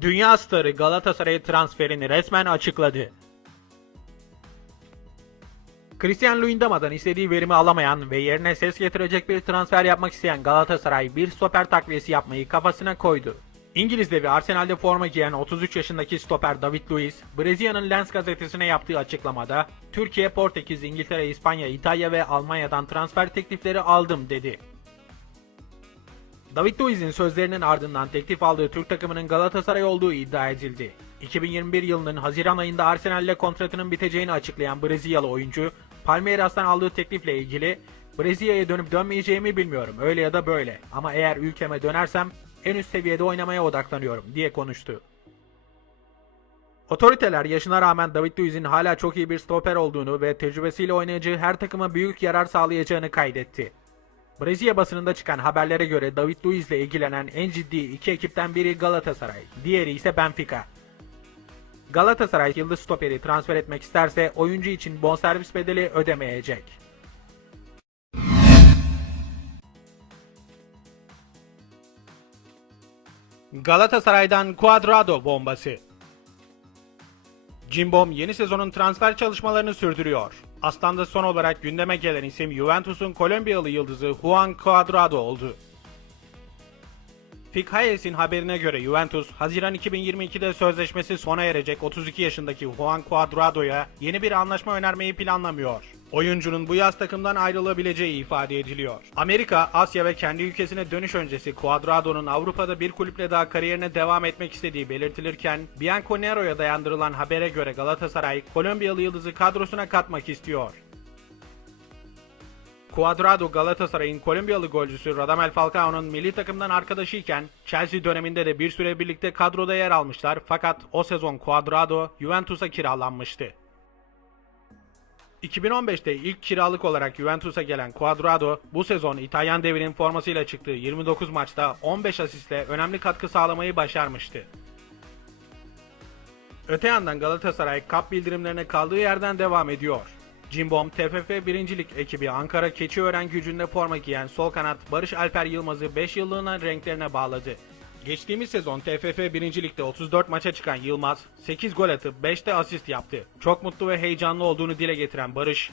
Dünya starı Galatasaray transferini resmen açıkladı. Christian Luyendama'dan istediği verimi alamayan ve yerine ses getirecek bir transfer yapmak isteyen Galatasaray bir stoper takviyesi yapmayı kafasına koydu. İngiliz devi Arsenal'de forma giyen 33 yaşındaki stoper David Luiz, Brezilya'nın Lens gazetesine yaptığı açıklamada Türkiye, Portekiz, İngiltere, İspanya, İtalya ve Almanya'dan transfer teklifleri aldım dedi. David Luiz'in sözlerinin ardından teklif aldığı Türk takımının Galatasaray olduğu iddia edildi. 2021 yılının Haziran ayında Arsenal ile kontratının biteceğini açıklayan Brezilyalı oyuncu, Palmeiras'tan aldığı teklifle ilgili Brezilya'ya dönüp dönmeyeceğimi bilmiyorum öyle ya da böyle ama eğer ülkeme dönersem en üst seviyede oynamaya odaklanıyorum diye konuştu. Otoriteler yaşına rağmen David Luiz'in hala çok iyi bir stoper olduğunu ve tecrübesiyle oynayacağı her takıma büyük yarar sağlayacağını kaydetti. Brezilya basınında çıkan haberlere göre David Luiz ile ilgilenen en ciddi iki ekipten biri Galatasaray, diğeri ise Benfica. Galatasaray yıldız stoperi transfer etmek isterse oyuncu için bonservis bedeli ödemeyecek. Galatasaray'dan Cuadrado bombası. Cimbom yeni sezonun transfer çalışmalarını sürdürüyor. Aslan'da son olarak gündeme gelen isim Juventus'un Kolombiyalı yıldızı Juan Cuadrado oldu. Fik Hayes'in haberine göre Juventus, Haziran 2022'de sözleşmesi sona erecek 32 yaşındaki Juan Cuadrado'ya yeni bir anlaşma önermeyi planlamıyor. Oyuncunun bu yaz takımdan ayrılabileceği ifade ediliyor. Amerika, Asya ve kendi ülkesine dönüş öncesi Cuadrado'nun Avrupa'da bir kulüple daha kariyerine devam etmek istediği belirtilirken, Bianconero'ya dayandırılan habere göre Galatasaray, Kolombiyalı yıldızı kadrosuna katmak istiyor. Cuadrado Galatasaray'ın Kolombiyalı golcüsü Radamel Falcao'nun milli takımdan arkadaşıyken Chelsea döneminde de bir süre birlikte kadroda yer almışlar fakat o sezon Cuadrado Juventus'a kiralanmıştı. 2015'te ilk kiralık olarak Juventus'a gelen Cuadrado bu sezon İtalyan devinin formasıyla çıktığı 29 maçta 15 asistle önemli katkı sağlamayı başarmıştı. Öte yandan Galatasaray kap bildirimlerine kaldığı yerden devam ediyor. Cimbom TFF 1. Lig ekibi Ankara Keçiören gücünde forma giyen sol kanat Barış Alper Yılmaz'ı 5 yıllığına renklerine bağladı. Geçtiğimiz sezon TFF 1. Lig'de 34 maça çıkan Yılmaz 8 gol atıp 5'te asist yaptı. Çok mutlu ve heyecanlı olduğunu dile getiren Barış,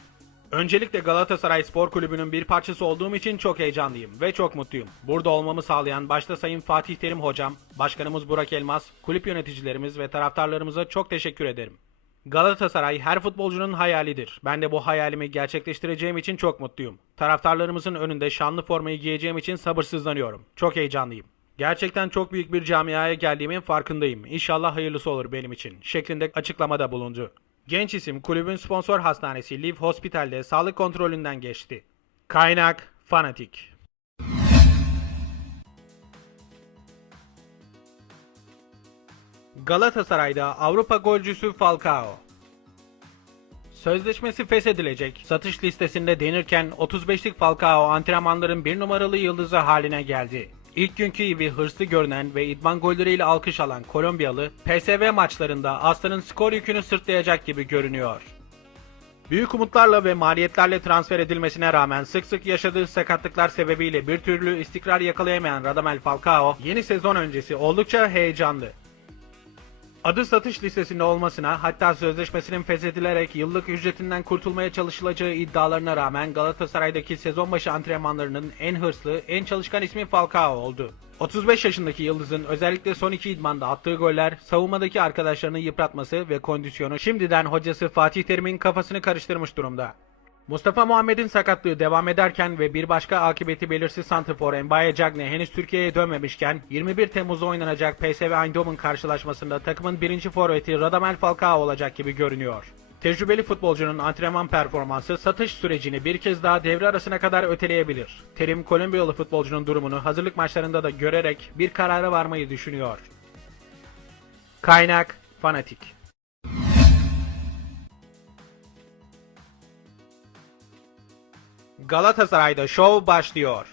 Öncelikle Galatasaray Spor Kulübü'nün bir parçası olduğum için çok heyecanlıyım ve çok mutluyum. Burada olmamı sağlayan başta Sayın Fatih Terim Hocam, Başkanımız Burak Elmas, kulüp yöneticilerimiz ve taraftarlarımıza çok teşekkür ederim. Galatasaray her futbolcunun hayalidir. Ben de bu hayalimi gerçekleştireceğim için çok mutluyum. Taraftarlarımızın önünde şanlı formayı giyeceğim için sabırsızlanıyorum. Çok heyecanlıyım. Gerçekten çok büyük bir camiaya geldiğimin farkındayım. İnşallah hayırlısı olur benim için. Şeklinde açıklamada bulundu. Genç isim kulübün sponsor hastanesi Live Hospital'de sağlık kontrolünden geçti. Kaynak Fanatik Galatasaray'da Avrupa golcüsü Falcao. Sözleşmesi feshedilecek. Satış listesinde denirken 35'lik Falcao antrenmanların bir numaralı yıldızı haline geldi. İlk günkü gibi hırslı görünen ve idman golleriyle alkış alan Kolombiyalı, PSV maçlarında Aslan'ın skor yükünü sırtlayacak gibi görünüyor. Büyük umutlarla ve maliyetlerle transfer edilmesine rağmen sık sık yaşadığı sakatlıklar sebebiyle bir türlü istikrar yakalayamayan Radamel Falcao, yeni sezon öncesi oldukça heyecanlı. Adı satış listesinde olmasına hatta sözleşmesinin feshedilerek yıllık ücretinden kurtulmaya çalışılacağı iddialarına rağmen Galatasaray'daki sezon başı antrenmanlarının en hırslı, en çalışkan ismi Falcao oldu. 35 yaşındaki Yıldız'ın özellikle son iki idmanda attığı goller, savunmadaki arkadaşlarını yıpratması ve kondisyonu şimdiden hocası Fatih Terim'in kafasını karıştırmış durumda. Mustafa Muhammed'in sakatlığı devam ederken ve bir başka akıbeti belirsiz santrfor Mbaye Cagne henüz Türkiye'ye dönmemişken 21 Temmuz'da oynanacak PSV Eindhoven karşılaşmasında takımın birinci forveti Radamel Falcao olacak gibi görünüyor. Tecrübeli futbolcunun antrenman performansı satış sürecini bir kez daha devre arasına kadar öteleyebilir. Terim Kolombiyalı futbolcunun durumunu hazırlık maçlarında da görerek bir karara varmayı düşünüyor. Kaynak Fanatik Galatasaray'da şov başlıyor.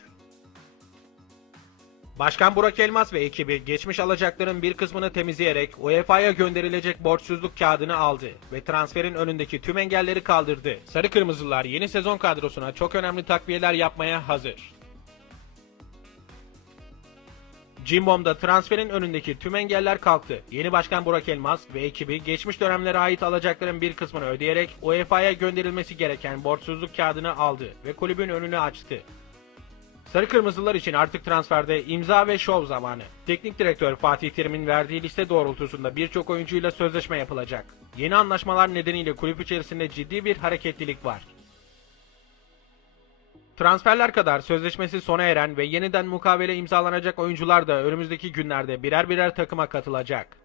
Başkan Burak Elmas ve ekibi geçmiş alacakların bir kısmını temizleyerek UEFA'ya gönderilecek borçsuzluk kağıdını aldı ve transferin önündeki tüm engelleri kaldırdı. Sarı Kırmızılar yeni sezon kadrosuna çok önemli takviyeler yapmaya hazır. Cimbom'da transferin önündeki tüm engeller kalktı. Yeni başkan Burak Elmas ve ekibi geçmiş dönemlere ait alacakların bir kısmını ödeyerek UEFA'ya gönderilmesi gereken borçsuzluk kağıdını aldı ve kulübün önünü açtı. Sarı Kırmızılar için artık transferde imza ve şov zamanı. Teknik direktör Fatih Terim'in verdiği liste doğrultusunda birçok oyuncuyla sözleşme yapılacak. Yeni anlaşmalar nedeniyle kulüp içerisinde ciddi bir hareketlilik var. Transferler kadar sözleşmesi sona eren ve yeniden mukavele imzalanacak oyuncular da önümüzdeki günlerde birer birer takıma katılacak.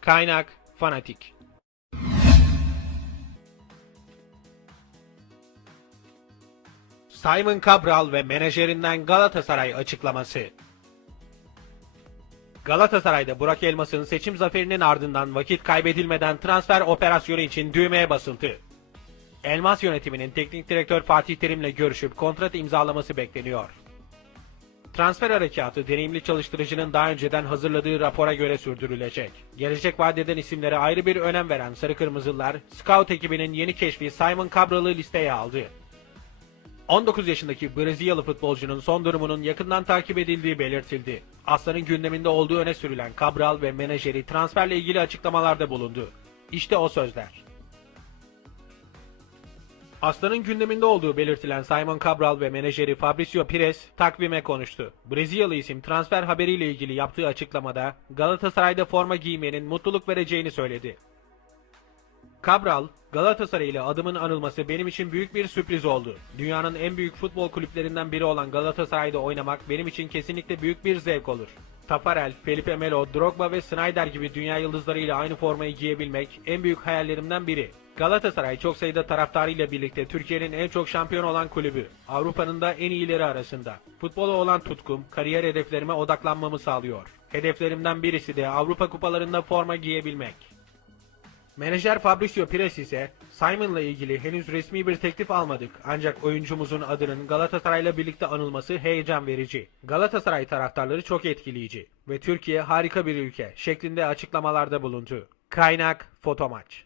Kaynak Fanatik Simon Cabral ve menajerinden Galatasaray açıklaması. Galatasaray'da Burak Elmas'ın seçim zaferinin ardından vakit kaybedilmeden transfer operasyonu için düğmeye basıldı. Elmas yönetiminin teknik direktör Fatih Terim'le görüşüp kontrat imzalaması bekleniyor. Transfer harekatı deneyimli çalıştırıcının daha önceden hazırladığı rapora göre sürdürülecek. Gelecek vadeden isimlere ayrı bir önem veren Sarı Kırmızılar, Scout ekibinin yeni keşfi Simon Cabral'ı listeye aldı. 19 yaşındaki Brezilyalı futbolcunun son durumunun yakından takip edildiği belirtildi. Aslan'ın gündeminde olduğu öne sürülen Cabral ve menajeri transferle ilgili açıklamalarda bulundu. İşte o sözler. Aslan'ın gündeminde olduğu belirtilen Simon Cabral ve menajeri Fabricio Pires takvime konuştu. Brezilyalı isim transfer haberiyle ilgili yaptığı açıklamada Galatasaray'da forma giymenin mutluluk vereceğini söyledi. Cabral, Galatasaray ile adımın anılması benim için büyük bir sürpriz oldu. Dünyanın en büyük futbol kulüplerinden biri olan Galatasaray'da oynamak benim için kesinlikle büyük bir zevk olur. Tafarel, Felipe Melo, Drogba ve Snyder gibi dünya yıldızlarıyla aynı formayı giyebilmek en büyük hayallerimden biri. Galatasaray çok sayıda taraftarıyla birlikte Türkiye'nin en çok şampiyon olan kulübü. Avrupa'nın da en iyileri arasında. Futbola olan tutkum, kariyer hedeflerime odaklanmamı sağlıyor. Hedeflerimden birisi de Avrupa kupalarında forma giyebilmek. Menajer Fabricio Pires ise Simon'la ilgili henüz resmi bir teklif almadık ancak oyuncumuzun adının Galatasaray'la birlikte anılması heyecan verici. Galatasaray taraftarları çok etkileyici ve Türkiye harika bir ülke şeklinde açıklamalarda bulundu. Kaynak Fotomaç